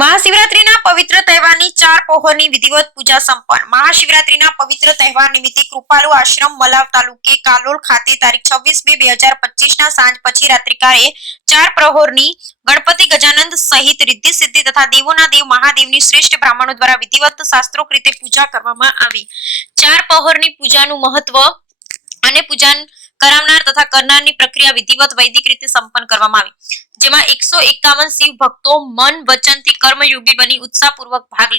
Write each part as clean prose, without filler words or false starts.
महाशिवरात्रिना पवित्र तहेवारनी 4 पहोरनी विधिवत पूजा संपन्न। महाशिवरात्रिना पवित्र तहेवार निमित्ते कृपालु आश्रम मलाव तालुके कालोल खाते तारीख 26/2/2025 ना सांज पछी रात्रिकाळे 4 प्रहोरनी गणपति गजानंद सहित रिद्धि सिद्धि तथा देवोना देव महादेवनी श्रेष्ठ ब्राह्मणों द्वारा विधिवत शास्त्रोक्त रीते पूजा करवामां आवी। 4 पहोरनी पूजानुं महत्व અને પૂજન કરાવનાર તથા કરનારની પ્રક્રિયા વિધિવત વૈદિક રીતે સંપન્ન કરવામાં આવી, જેમાં 151 શિવ ભક્તો મન વચનથી કર્મયોગી બની ઉત્સાહપૂર્વક ભાગ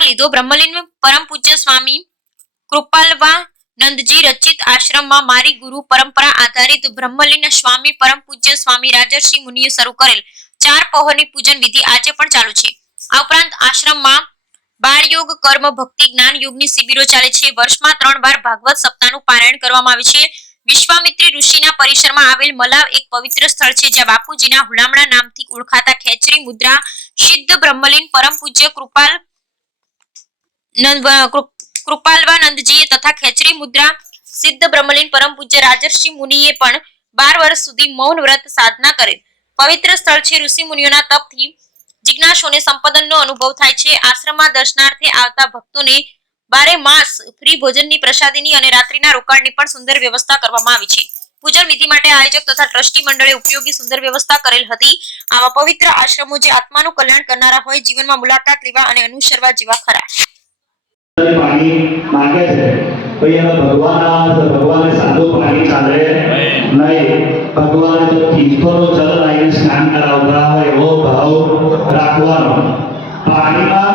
લીધો। બ્રહ્મલીન પરમ પૂજ્ય સ્વામી કૃપાલવાનંદજી રચિત આશ્રમમાં મારી ગુરુ પરંપરા આધારિત બ્રહ્મલીન સ્વામી પરમ પૂજ્ય સ્વામી રાજર્ષિ મુનિએ શરૂ કરેલ 4 પહોરની પૂજન વિધિ આજે પણ ચાલુ છે। આ ઉપરાંત આશ્રમમાં बाल योग कर्म भक्ति ज्ञान योग ની શિબિરો ચાલે છે। વર્ષમાં 3 વાર ભાગવત સપ્તાહનું પારાયણ કરવામાં આવે છે। વિશ્વામિત્રી ઋષિના પરિસરમાં આવેલ મલાવ એક પવિત્ર સ્થળ છે, જ્યાં બાપુજીના હુલામણા નામથી ઓળખાતા ખેચરી મુદ્રા સિદ્ધ બ્રહ્મલીન પરમ પૂજ્ય કૃપાલવાનંદજીએ તથા ખેચરી મુદ્રા સિદ્ધ બ્રહ્મલીન પરમ પૂજ્ય રાજર્ષિ મુનિએ પણ 12 વર્ષ સુધી મૌન વ્રત સાધના કરેલ પવિત્ર સ્થળ છે। ઋષિ મુનિઓના તપથી जिज्ञासों संपदनનો अनुभव थाय छे। आश्रमમાં दर्शनार्थे आवता भक्तोने 12 मास फ्री भोजननी प्रसादीनी અને રાત્રિના રોકાણની પણ સુંદર વ્યવસ્થા કરવામાં આવી છે। પૂજન વિધિ માટે આયોજક તથા ટ્રસ્ટી મંડળે ઉપયોગી સુંદર વ્યવસ્થા કરેલ હતી। આવા પવિત્ર આશ્રમો જે આત્માનું કલ્યાણ કરનારા હોય, જીવનમાં મુલાકાત લેવા અને અનુસરવા જેવા ખરા। पानी मांगे थे तो ये भगवान साधु पानी चाले नहीं, भगवान जो तीर्थों जल लाइन स्नान करावता है वो भाव राखवानो। पानी में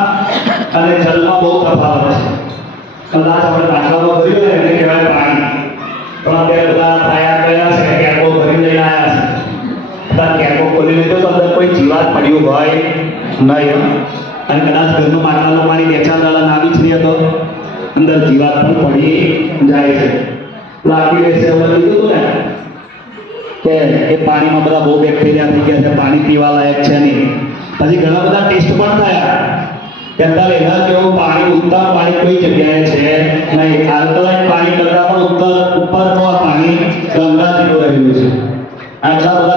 અને જલમાં બહુ તફાવત છે। કદાચ આપણે ટાંકામાં ભર્યું હોય એટલે કહેવાય પાણી, પણ અત્યારે બધા તૈયાર કર્યા છે, કેકો ભરી લઈને આવ્યા છે, બધા કેકો ખોલી લીધો તો અંદર કોઈ જીવાત પડ્યું હોય નહીં, અને કદાચ ઘરનું માટલાનું પાણી 2-4 દાડા ના વિચરીએ તો અંદર જીવાત પણ પડી જાય છે। લાગી રહેશે એવું કીધું ને કે એ પાણીમાં બધા બહુ બેક્ટેરિયા થઈ ગયા છે, પાણી પીવા લાયક છે નહીં। પછી ઘણા બધા ટેસ્ટ પણ થયા, कहता है केवल पानी उत्तर पानी कोई जगह है नहीं, अल्कलाइन पानी करता પણ ઉપર ઉપરનો પાણી ગંગા જેવું રહ્યું છે। આટલા બધા